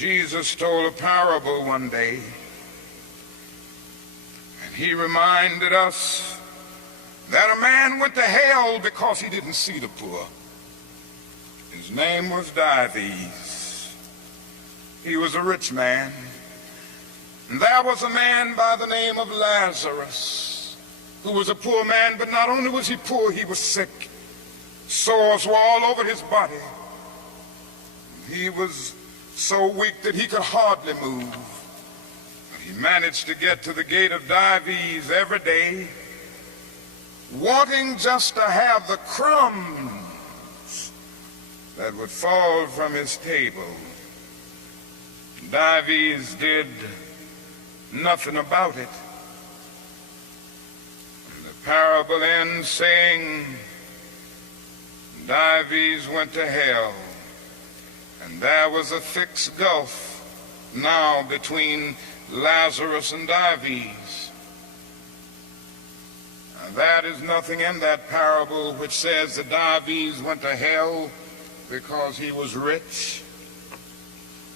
Jesus told a parable one day, and he reminded us that a man went to hell because he didn't see the poor. His name was Dives. He was a rich man. And there was a man by the name of Lazarus, who was a poor man, but not only was he poor, he was sick. Sores were all over his body. He was so weak that he could hardly move. But he managed to get to the gate of Dives every day, wanting just to have the crumbs that would fall from his table. Dives did nothing about it. And the parable ends saying, Dives went to hell, and there was a thick gulf now between Lazarus and Dives. Now, there is nothing in that parable which says that Dives went to hell because he was rich.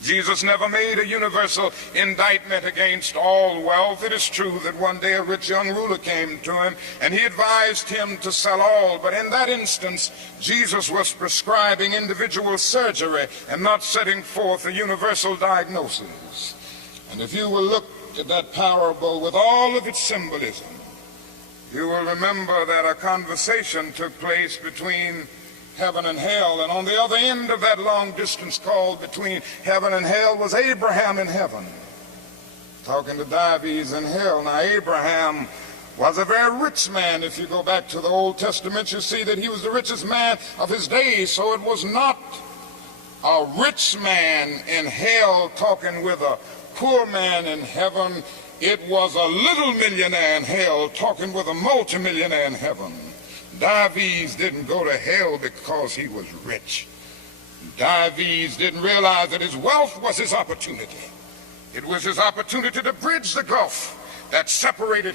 Jesus never made a universal indictment against all wealth. It is true that one day a rich young ruler came to him and he advised him to sell all, but in that instance Jesus was prescribing individual surgery and not setting forth a universal diagnosis. And if you will look at that parable with all of its symbolism, you will remember that a conversation took place between heaven and hell, and on the other end of that long distance called between heaven and hell was Abraham in heaven talking to Dives in hell. Now Abraham was a very rich man. If you go back to the Old Testament, you see that he was the richest man of his days. So it was not a rich man in hell talking with a poor man in heaven. It was a little millionaire in hell talking with a multimillionaire in heaven. Dives didn't go to hell because he was rich. Dives didn't realize that his wealth was his opportunity. It was his opportunity to bridge the gulf that separated